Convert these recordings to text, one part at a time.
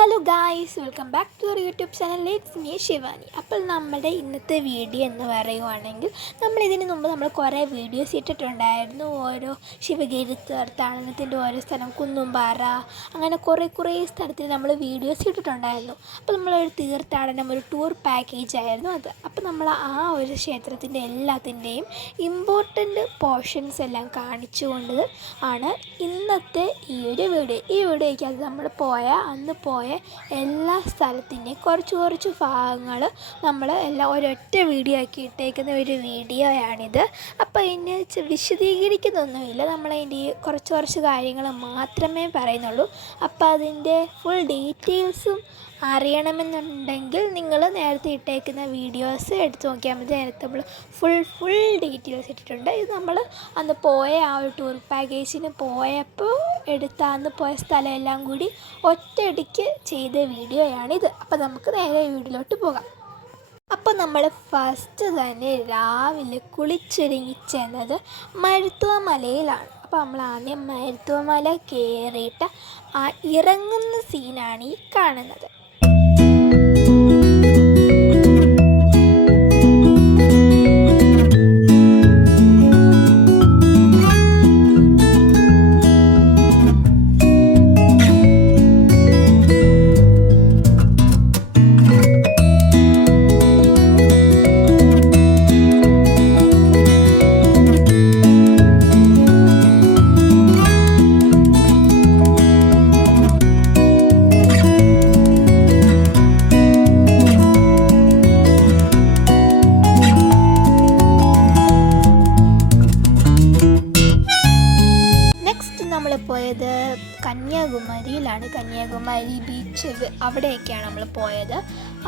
Hello guys, welcome back to our YouTube channel. It's me Shivani. അപ്പോൾ നമ്മുടെ ഇന്നത്തെ video എന്ന് പറയുവാണെങ്കിൽ ഇതിന് മുമ്പ് നമ്മൾ കുറേ വീഡിയോസ് ഇട്ടിട്ടുണ്ടായിരുന്നു. ഓരോ ശിവഗിരി തീർത്ഥാടനത്തിൻ്റെ ഓരോ സ്ഥലം, കുന്നുംപാറ, അങ്ങനെ കുറേ സ്ഥലത്തിൽ നമ്മൾ വീഡിയോസ് ഇട്ടിട്ടുണ്ടായിരുന്നു. അപ്പോൾ നമ്മളൊരു തീർത്ഥാടനം, ഒരു ടൂർ പാക്കേജ് ആയിരുന്നു അത്. അപ്പോൾ നമ്മൾ ആ ഒരു ക്ഷേത്രത്തിൻ്റെ എല്ലാത്തിൻ്റെയും ഇമ്പോർട്ടൻ്റ് പോർഷൻസ് എല്ലാം കാണിച്ചുകൊണ്ട് ആണ് ഇന്നത്തെ ഈ ഒരു വീഡിയോ. ഈ വീഡിയോയ്ക്ക് അത് നമ്മൾ അന്ന് പോയ എല്ലാ സ്ഥലത്തിൻ്റെയും കുറച്ച് ഭാഗങ്ങൾ നമ്മൾ എല്ലാം ഒരൊറ്റ വീഡിയോ ആക്കി ഇട്ടേക്കുന്ന ഒരു വീഡിയോയാണിത്. അപ്പോൾ ഇതിനെ വിശദീകരിക്കുന്നൊന്നുമില്ല, നമ്മളതിൻ്റെ കുറച്ച് കാര്യങ്ങൾ മാത്രമേ പറയുന്നുള്ളൂ. അപ്പോൾ അതിൻ്റെ ഫുൾ ഡീറ്റെയിൽസും അറിയണമെന്നുണ്ടെങ്കിൽ നിങ്ങൾ നേരത്തെ ഇട്ടേക്കുന്ന വീഡിയോസ് എടുത്ത് നോക്കിയാൽ മതി. നേരത്തെ നമ്മൾ ഫുൾ ഡീറ്റെയിൽസ് ഇട്ടിട്ടുണ്ട്. ഇത് നമ്മൾ അന്ന് പോയ ആ ഒരു ടൂർ പാക്കേജിന് പോയപ്പോൾ അന്ന് പോയ സ്ഥലം എല്ലാം കൂടി ഒറ്റയടിക്ക് ചെയ്ത വീഡിയോയാണിത്. അപ്പോൾ നമുക്ക് നേരെ വീഡിയോയിലോട്ട് പോകാം. അപ്പോൾ നമ്മൾ ഫസ്റ്റ് തന്നെ രാവിലെ കുളിച്ചൊരുങ്ങി ചെന്നത് മരുത്വ മലയിലാണ്. അപ്പോൾ നമ്മൾ ആദ്യം മരുത്വ മല കയറിയിട്ട് ആ ഇറങ്ങുന്ന സീനാണ് ഈ കാണുന്നത്. പോയത് കന്യാകുമാരിയിലാണ്. കന്യാകുമാരി ബീച്ച് അവിടെയൊക്കെയാണ് നമ്മൾ പോയത്.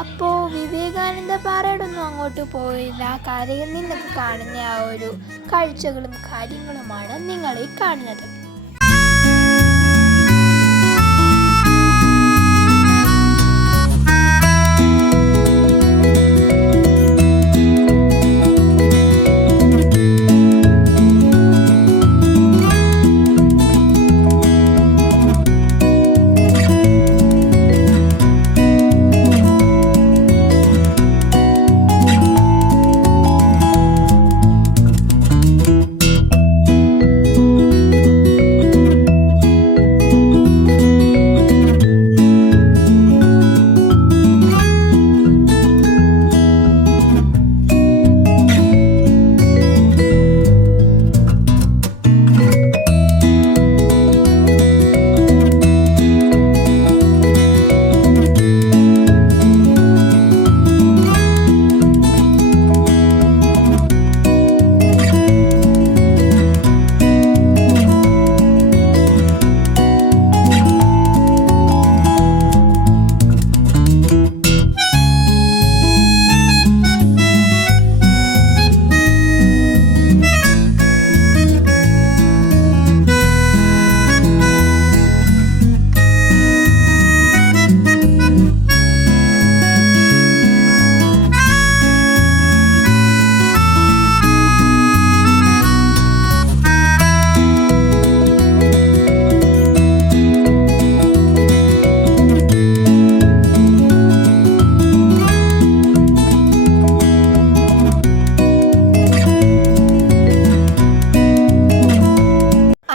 അപ്പോൾ വിവേകാനന്ദ പാറയുടെ ഒന്നും അങ്ങോട്ട് പോയില്ല. കരയിൽ നിന്നൊക്കെ കാണുന്ന ആ ഒരു കാഴ്ചകളും കാര്യങ്ങളുമാണ് നിങ്ങളീ കാണുന്നത്.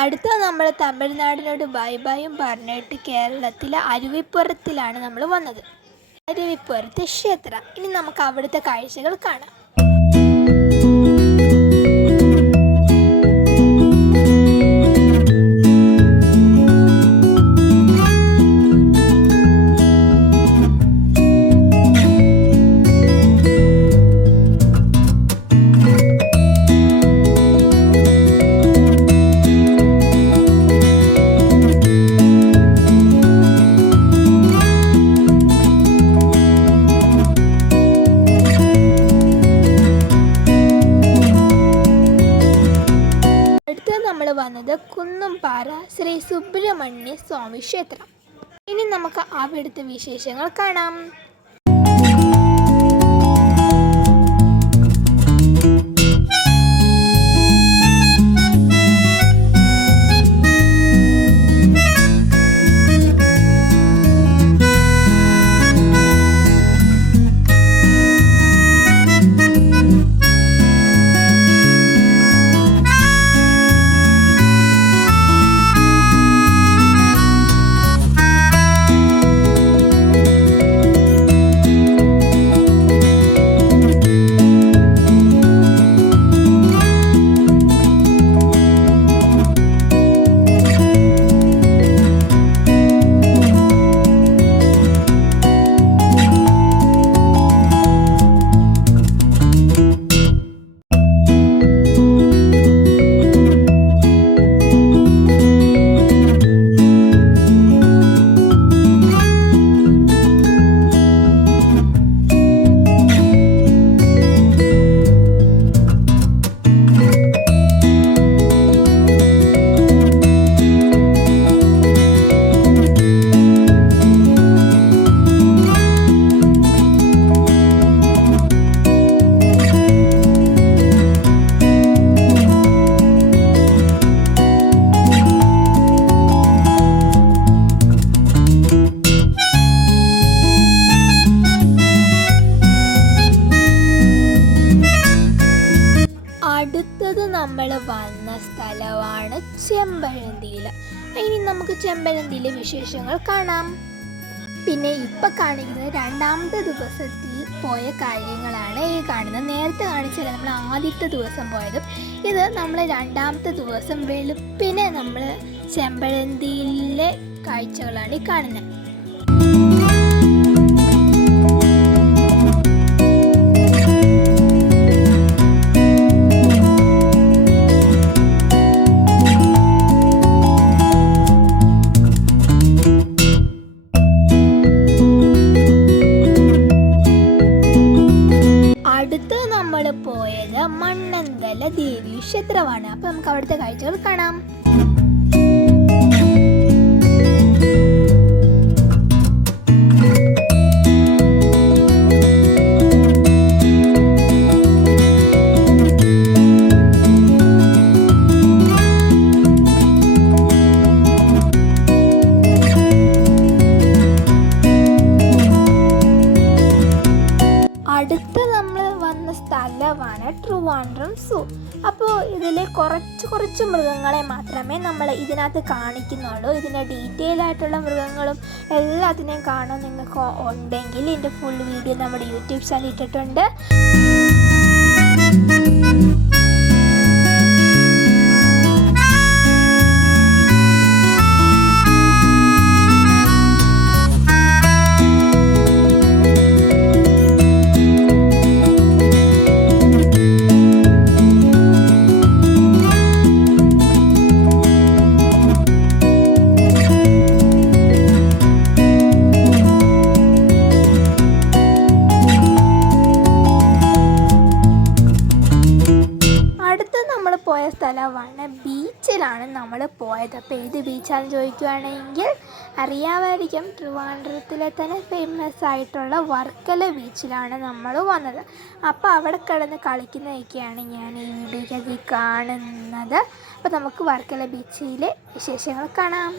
അടുത്ത നമ്മൾ തമിഴ്നാടിനോട് ബൈയും പറഞ്ഞിട്ട് കേരളത്തിലെ അരുവിപ്പുറത്തിലാണ് നമ്മൾ വന്നത്. അരുവിപ്പുറത്ത് ക്ഷേത്രം. ഇനി നമുക്ക് അവിടുത്തെ കാഴ്ചകൾ കാണാം. നമ്മൾ വന്നത് കുന്നുംപാറ ശ്രീ സുബ്രഹ്മണ്യ സ്വാമി ക്ഷേത്രം. ഇനി നമുക്ക് അവിടുത്തെ വിശേഷങ്ങൾ കാണാം. ചെമ്പഴന്തിയിലെ വിശേഷങ്ങൾ കാണാം. പിന്നെ ഇപ്പം കാണിക്കുന്നത് രണ്ടാമത്തെ ദിവസത്തിൽ പോയ കാര്യങ്ങളാണ് ഈ കാണുന്നത്. നേരത്തെ കാണിച്ചത് നമ്മൾ ആദ്യത്തെ ദിവസം പോയതും, ഇത് നമ്മൾ രണ്ടാമത്തെ ദിവസം വെളുപ്പിനെ നമ്മൾ ചെമ്പഴന്തിയിലെ കാഴ്ചകളാണ് ഈ കാണുന്നത്. അടുത്ത് നമ്മൾ പോയത് മണ്ണന്തല ദേവി ക്ഷേത്രമാണ്. അപ്പോൾ നമുക്ക് അവിടുത്തെ കാഴ്ചകൾ കാണാം. അടുത്ത് നമ്മൾ വന്ന സ്ഥലമാണ് ട്രിവാൻഡ്രം സൂ. അപ്പോൾ ഇതിൽ കുറച്ച് മൃഗങ്ങളെ മാത്രമേ നമ്മൾ ഇതിനകത്ത് കാണിക്കുന്നുള്ളൂ. ഇതിൻ്റെ ഡീറ്റെയിൽ ആയിട്ടുള്ള മൃഗങ്ങളും എല്ലാത്തിനെയും കാണാൻ നിങ്ങൾക്ക് ഉണ്ടെങ്കിൽ ഇതിൻ്റെ ഫുൾ വീഡിയോ നമ്മുടെ യൂട്യൂബ് ചാനൽ ഇട്ടിട്ടുണ്ട്. പോയ സ്ഥലമാണ് ബീച്ചിലാണ് നമ്മൾ പോയത്. അപ്പോൾ ഏത് ബീച്ചാണെന്ന് ചോദിക്കുകയാണെങ്കിൽ അറിയാമായിരിക്കും, ട്രിവാൻഡ്രത്തിലെ തന്നെ ഫേമസ് ആയിട്ടുള്ള വർക്കല ബീച്ചിലാണ് നമ്മൾ വന്നത്. അപ്പോൾ അവിടെ കിടന്ന് കളിക്കുന്നതൊക്കെയാണ് ഞാൻ ഈ വീഡിയോയ്ക്കകത്ത് കാണുന്നത്. അപ്പോൾ നമുക്ക് വർക്കല ബീച്ചിലെ വിശേഷങ്ങൾ കാണാം.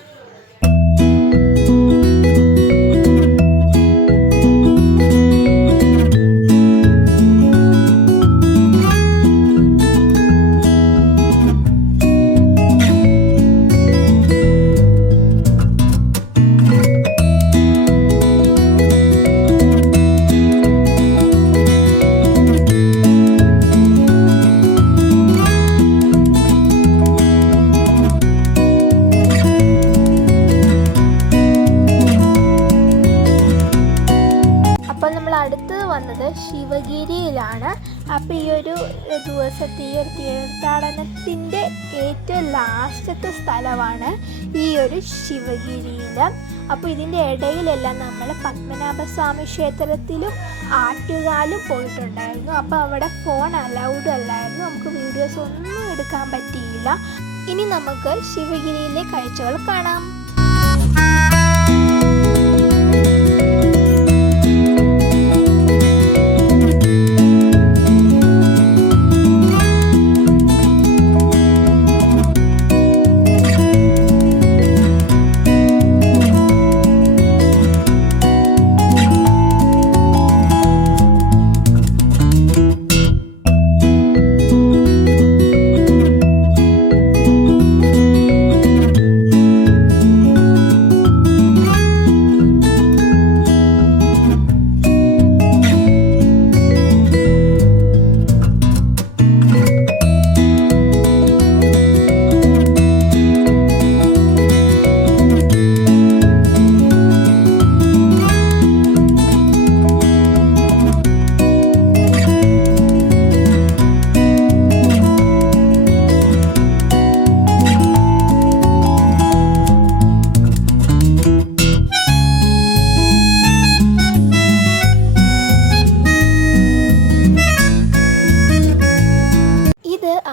അടുത്ത് വന്നത് ശിവഗിരിയിലാണ്. അപ്പോൾ ഈ ഒരു ദിവസത്തെ ഈ ഒരു തീർത്ഥാടനത്തിൻ്റെ ഏറ്റവും ലാസ്റ്റത്തെ സ്ഥലമാണ് ഈ ഒരു ശിവഗിരിയിൽ. അപ്പോൾ ഇതിൻ്റെ ഇടയിലെല്ലാം നമ്മൾ പത്മനാഭസ്വാമി ക്ഷേത്രത്തിലും ആറ്റുകാലും പോയിട്ടുണ്ടായിരുന്നു. അപ്പോൾ അവിടെ ഫോൺ അലൗഡ് അല്ലായിരുന്നു, നമുക്ക് വീഡിയോസ് ഒന്നും എടുക്കാൻ പറ്റിയില്ല. ഇനി നമുക്ക് ശിവഗിരിയിലെ കാഴ്ചകൾ കാണാം.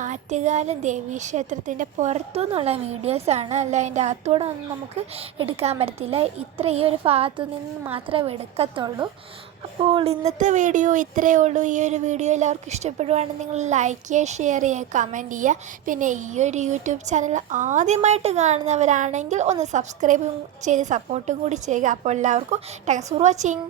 ആറ്റുകാൽ ദേവീക്ഷേത്രത്തിൻ്റെ പുറത്തുനിന്നുള്ള വീഡിയോസാണ്, അല്ല അതിൻ്റെ അകത്തൂടെ ഒന്നും നമുക്ക് എടുക്കാൻ പറ്റത്തില്ല. ഈ ഒരു ഭാഗത്തു നിന്ന് മാത്രമേ എടുക്കത്തുള്ളൂ. അപ്പോൾ ഇന്നത്തെ വീഡിയോ ഇത്രയേ ഉള്ളൂ. ഈ ഒരു വീഡിയോ എല്ലാവർക്കും ഇഷ്ടപ്പെടുവാണെങ്കിൽ നിങ്ങൾ ലൈക്ക് ചെയ്യുക, ഷെയർ ചെയ്യുക, കമൻറ്റ് ചെയ്യുക. പിന്നെ ഈ ഒരു യൂട്യൂബ് ചാനൽ ആദ്യമായിട്ട് കാണുന്നവരാണെങ്കിൽ ഒന്ന് സബ്സ്ക്രൈബും ചെയ്ത് സപ്പോർട്ടും കൂടി ചെയ്യുക. അപ്പോൾ എല്ലാവർക്കും താങ്ക്സ് ഫോർ വാച്ചിങ്.